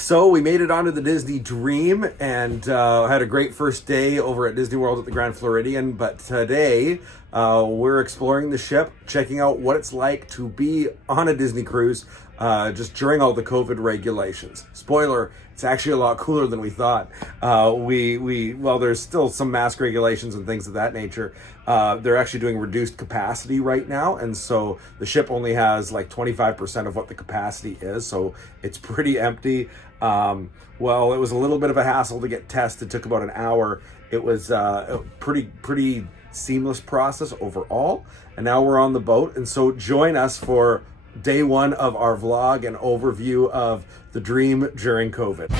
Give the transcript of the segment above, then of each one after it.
So we made it onto the Disney Dream and had a great first day over at Disney World at the Grand Floridian. But today we're exploring the ship, checking out what it's like to be on a Disney cruise just during all the COVID regulations. Spoiler, it's actually a lot cooler than we thought. Well, there's still some mask regulations and things of that nature. They're actually doing reduced capacity right now. And so the ship only has like 25% of what the capacity is. So it's pretty empty. Well, it was a little bit of a hassle to get tested. It took about an hour. It was a pretty seamless process overall. And now we're on the boat. And so join us for day one of our vlog and overview of the Dream during COVID.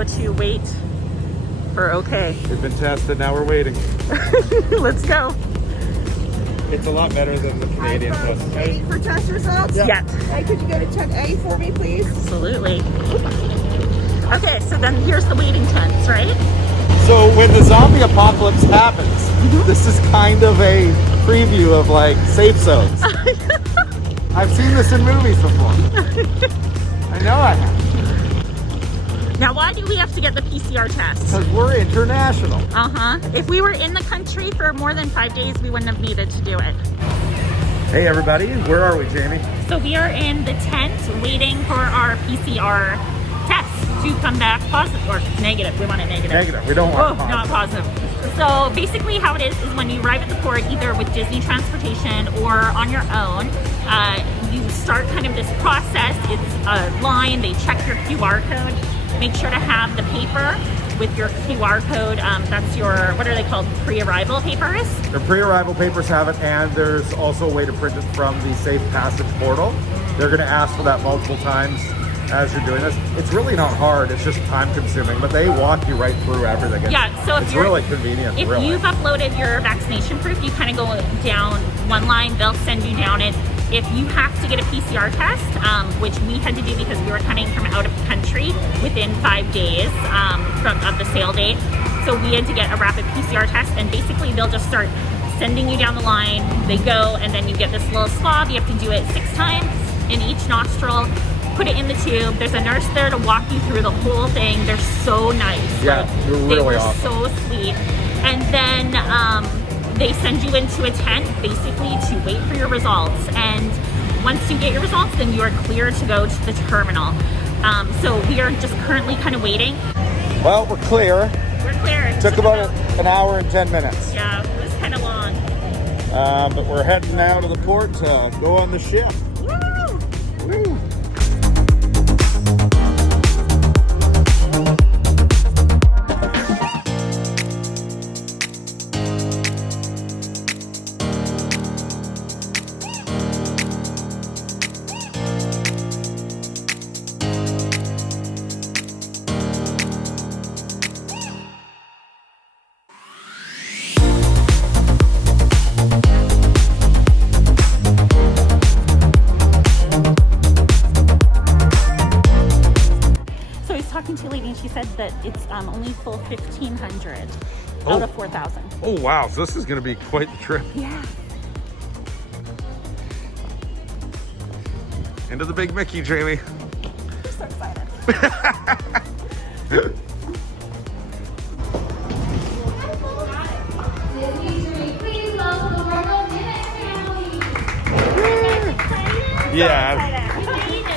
To wait for okay. We've been tested, now we're waiting. Let's go. It's a lot better than the Canadian bus. Waiting for test results? Yeah. Hey, could you go to check A for me, please? Absolutely. Okay, so then here's the waiting tents, right? So when the zombie apocalypse happens, this is kind of a preview of like safe zones. I've seen this in movies before. I know I have. Now, why do we have to get the PCR test? Because we're international. If we were in the country for more than 5 days, we wouldn't have needed to do it. Hey everybody, where are we, Jamie? So we are in the tent waiting for our PCR test to come back positive, or negative. We want it negative. Negative, we don't want not positive. So basically how it is when you arrive at the port, either with Disney transportation or on your own, you start kind of this process. It's a line, they check your QR code. Make sure to have the paper with your QR code. That's your, what are they called? Pre-arrival papers? The pre-arrival papers have it, and there's also a way to print it from the Safe Passage portal. They're going to ask for that multiple times as you're doing this. It's really not hard, it's just time consuming, but they walk you right through everything. So it's really convenient. If you've uploaded your vaccination proof, you kind of go down one line, they'll send you down it. If you have to get a PCR test, which we had to do because we were coming from out of the country within 5 days of the sail date, so we had to get a rapid PCR test, and basically they'll just start sending you down the line. They go, and then you get this little swab. You have to do it 6 times in each nostril, put it in the tube. There's a nurse there to walk you through the whole thing. They're so nice. Yeah, they were awesome. So sweet. And then they send you into a tent basically to wait for your results. And once you get your results, then you are clear to go to the terminal. So we are just currently kind of waiting. Well, we're clear. We're clear. It took about an hour and 10 minutes. Yeah, it was kind of long. But we're heading now to the port to go on the ship. Woo! Woo! She said that it's only full 1,500 out of 4,000. Oh wow, so this is going to be quite the trip. Yeah. Into the big Mickey, Jamie. I'm so excited. Yeah.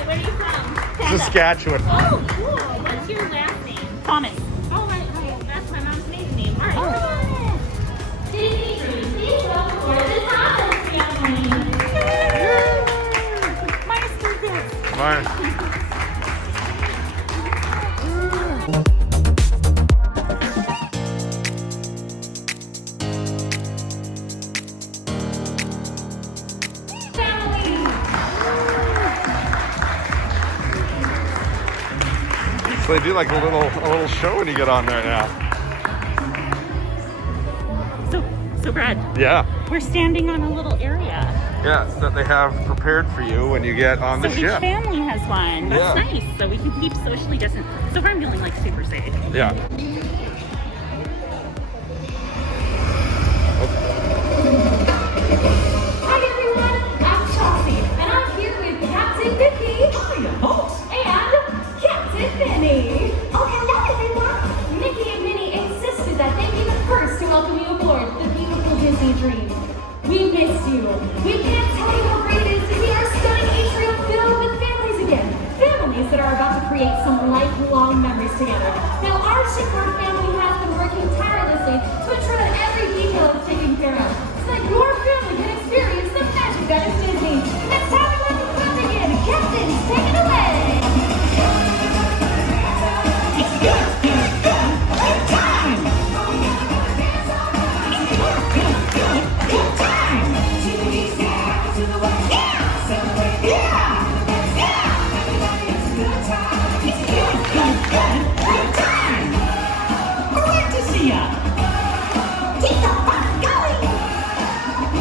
Where are you from? Saskatchewan. Oh, cool. What's your last name? Thomas. Oh, right. That's my mom's maiden name. All right. Oh. Disney Dream, please welcome for the Thomas family. Minus 3 kids. Fine. So they do like a little show when you get on there now. So Brad, Yeah. we're standing on a little area. Yeah, that they have prepared for you when you get on the So ship. each family has one. That's Yeah. nice. So we can keep socially distant. So far I'm feeling like super safe. Yeah. Hi everyone, I'm Chelsea, and I'm here with Captain Vicky. Hiya, folks. And Captain Vinny. Oh, hello everyone. Mickey and Minnie insisted that they be the first to welcome you aboard the beautiful Disney Dream. We miss you. We can't tell you how great it is to see our stunning atrium filled with families again. Families that are about to create some lifelong memories together. Now, our shipboard family has been working tirelessly to ensure that every detail is taken care of, so that your family can experience the magic that is Disney. It's time to let the fun begin. Captain, take it away. Great to see ya! Keep the fun going.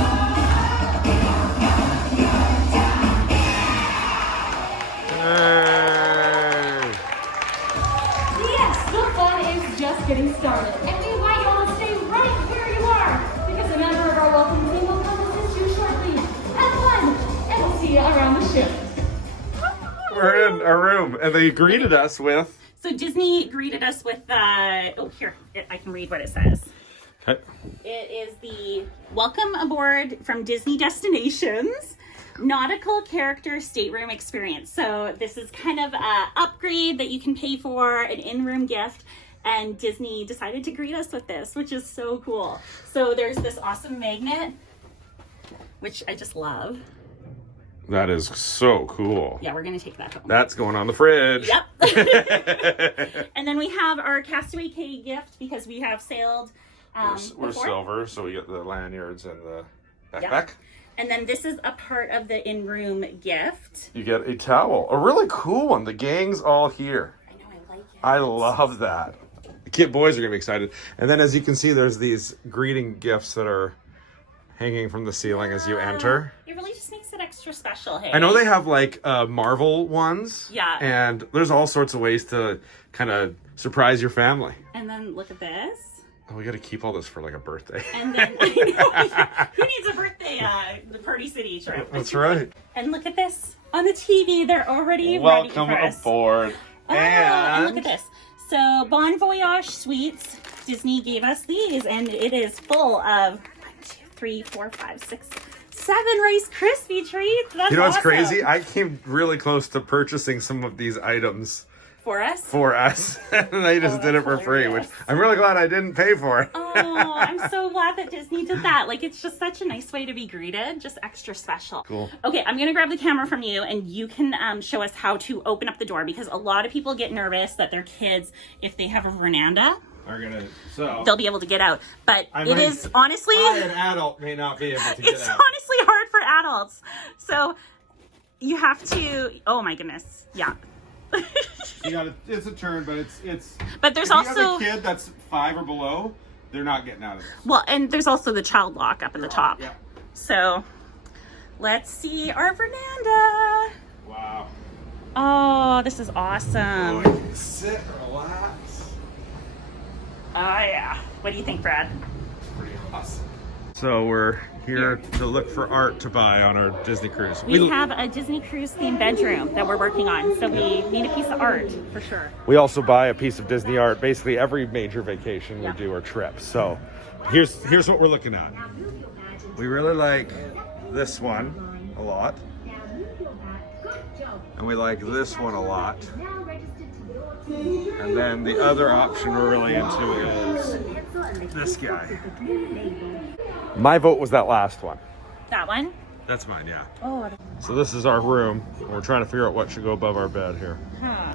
Hey. Yes, the fun is just getting started, and we invite you all to stay right where you are, because a member of our welcome team will come assist you shortly. Have fun, and we'll see you around the ship. We're in a room, and they greeted us with. So Disney greeted us with I can read what it says. Okay. It is the Welcome Aboard from Disney Destinations Nautical Character Stateroom Experience. So this is kind of a upgrade that you can pay for, an in-room gift, and Disney decided to greet us with this, which is so cool. So there's this awesome magnet, which I just love. That is so cool. Yeah, we're gonna take that home. That's going on the fridge. Yep. And then we have our Castaway Cay gift because we have sailed. We're before. silver, so we get the lanyards and the backpack. Yep. And then this is a part of the in-room gift. You get a towel, a really cool one. The gang's all here. I know, I like it. I love that. The kid boys are gonna be excited. And then, as you can see, there's these greeting gifts that are hanging from the ceiling as you enter. It really just makes it extra special. Hey, I know they have like Marvel ones. Yeah. And there's all sorts of ways to kind of surprise your family. And then look at this. Oh, we got to keep all this for like a birthday. And then I know, who needs a birthday? The Party City trip. That's right. And look at this on the TV. They're already Welcome ready for us. aboard. Oh, and look at this. So Bon Voyage Sweets. Disney gave us these, and it is full of 3, 4, 5, 6, 7 Rice Krispie treats. That's You know what's awesome. crazy? I came really close to purchasing some of these items For us? for us, and they just did it for that's free, hilarious. which I'm really glad I didn't pay for. Oh, I'm so glad that Disney did that. Like, it's just such a nice way to be greeted. Just extra special. Cool. Okay, I'm going to grab the camera from you, and you can show us how to open up the door, because a lot of people get nervous that their kids, if they have a Vernanda, Are gonna so. they'll be able to get out. But I it might- is honestly... An adult may not be able to get It's out. honestly hard for adults. So you have to... Oh, my goodness. Yeah. You gotta, it's a turn, but it's. But there's if also... you have a kid that's 5 or below, they're not getting out of this. Well, and there's also the child lock up at the top. Yeah. So let's see our Vernanda. Wow. Oh, this is awesome. Oh, sit, relax. Oh, yeah. What do you think, Brad? Pretty awesome. So we're here to look for art to buy on our Disney cruise. We have a Disney Cruise themed bedroom that we're working on, so we need a piece of art for sure. We also buy a piece of Disney art basically every major vacation we Yeah. do or trip. So here's what we're looking at. We really like this one a lot. And we like this one a lot. And then the other option we're really into is this guy. My vote was that last one. That one? That's mine, yeah. Oh, So this is our room. We're trying to figure out what should go above our bed here. huh.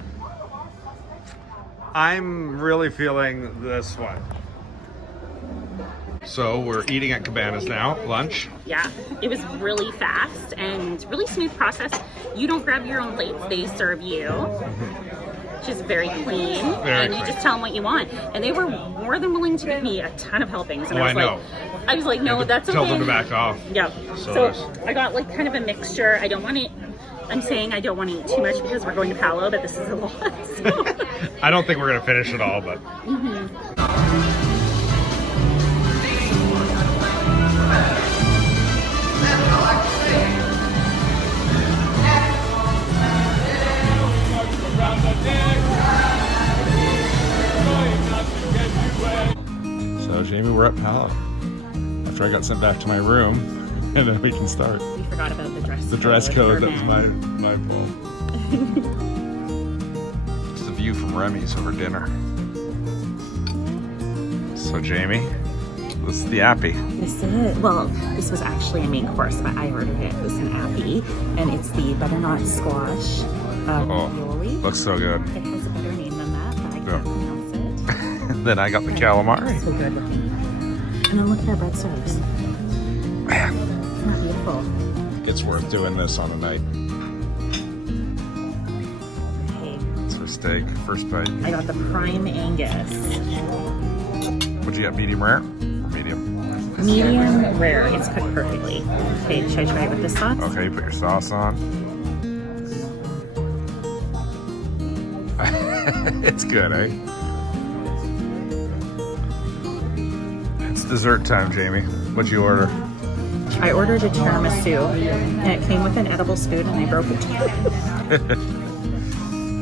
I'm really feeling this one. So we're eating at Cabanas now, lunch. Yeah, it was really fast and really smooth process. You don't grab your own plates, they serve you. which is very clean, Very and you clean. just tell them what you want. And they were more than willing to give me a ton of helpings. And Oh, I was I like, no, that's Tell okay. them to back off. Yeah. So So nice. I got like kind of a mixture. I don't want to. I'm saying I don't want to eat too much because we're going to Palo, but this is a lot. So. I don't think we're gonna finish it all, but so Jamie, we're at Palo. After I got sent back to my room, and then we can start. We forgot about the dress code. The dress code, for that was men. my fault. It's the view from Remy's over dinner. So Jamie, this is the appy. This is, well, this was actually a main course, but I ordered it. It was an appy, and it's the butternut squash ravioli. Looks so good. It has a better name than that, but I Yeah. can't pronounce it. And then I got the calamari. So good looking. And then look at our bread serves. Man, Isn't that beautiful? it's worth doing this on a night. Okay. It's for steak, first bite. I got the prime Angus. What'd you get, medium rare? Medium. Medium rare. It's cooked perfectly. Okay, should I try it with this sauce? Okay, you put your sauce on. It's good, eh? It's dessert time, Jamie. What'd you order? I ordered a tiramisu, and it came with an edible spoon, and I broke it.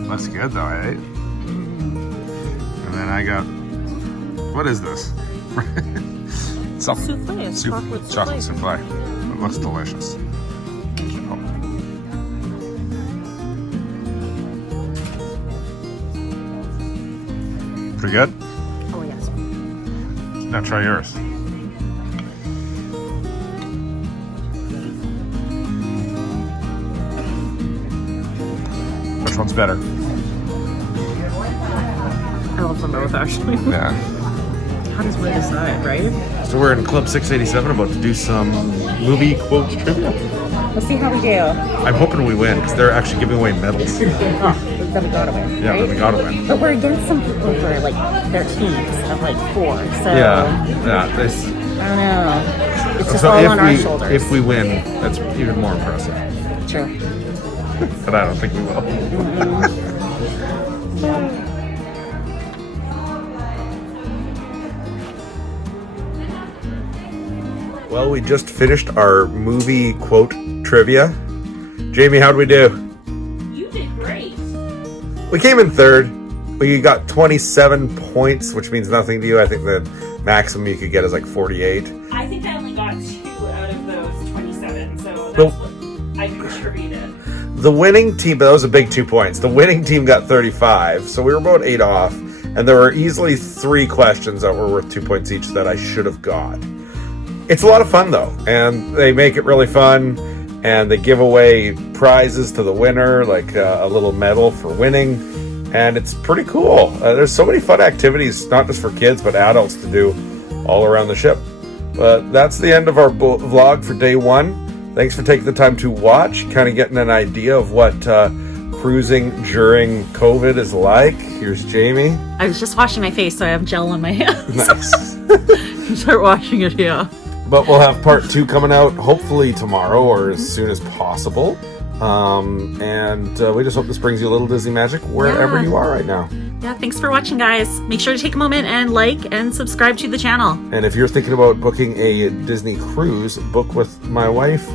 That's good though, eh? And then I got, what is this? Something. Souffle. It's chocolate Chocolate souffle. souffle. It looks delicious. Oh. Pretty good? Oh, yes. Now try yours. Which one's better? I love them both, actually. Yeah. How does one decide, right? So we're in Club 687 about to do some movie quote trivia. Let's see how we do. I'm hoping we win because they're actually giving away medals. That we gotta win, Yeah, right? but we gotta win. But we're against some people who are like, their teams of like 4, so Yeah, this. I don't know. It's just So all on our shoulders. if we win, that's even more impressive. True. But I don't think we will. Well, we just finished our movie quote trivia. Jamie, how'd we do? You did great. We came in third. We got 27 points, which means nothing to you. I think the maximum you could get is like 48. I think I only got 2 out of those 27, so that's Nope. what I contributed. The winning team, but that was a big 2 points. The winning team got 35, so we were about 8 off. And there were easily 3 questions that were worth 2 points each that I should have got. It's a lot of fun though, and they make it really fun. And they give away prizes to the winner, like a little medal for winning. And it's pretty cool. There's so many fun activities, not just for kids, but adults to do all around the ship. But that's the end of our vlog for day 1. Thanks for taking the time to watch, kind of getting an idea of what cruising during COVID is like. Here's Jamie. I was just washing my face, so I have gel on my hands. Nice. Start washing it, yeah. But we'll have part 2 coming out hopefully tomorrow or as soon as possible. And we just hope this brings you a little Disney magic wherever Yeah. you are right now. Yeah, thanks for watching, guys. Make sure to take a moment and like and subscribe to the channel. And if you're thinking about booking a Disney cruise, book with my wife.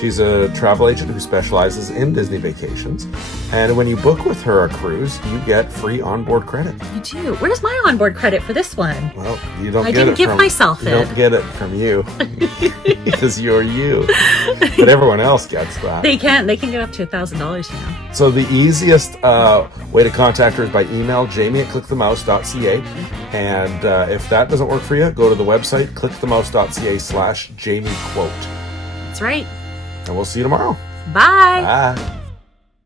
She's a travel agent who specializes in Disney vacations. And when you book with her a cruise, you get free onboard credit. You do. Where's my onboard credit for this one? Well, you don't I get didn't it give from myself you it. don't get it from you because you're you. But everyone else gets that. They can get up to $1,000, you know. So the easiest way to contact her is by email, jamie@clickthemouse.ca. And if that doesn't work for you, go to the website, clickthemouse.ca/JamieQuote. That's right. And we'll see you tomorrow. Bye. Bye.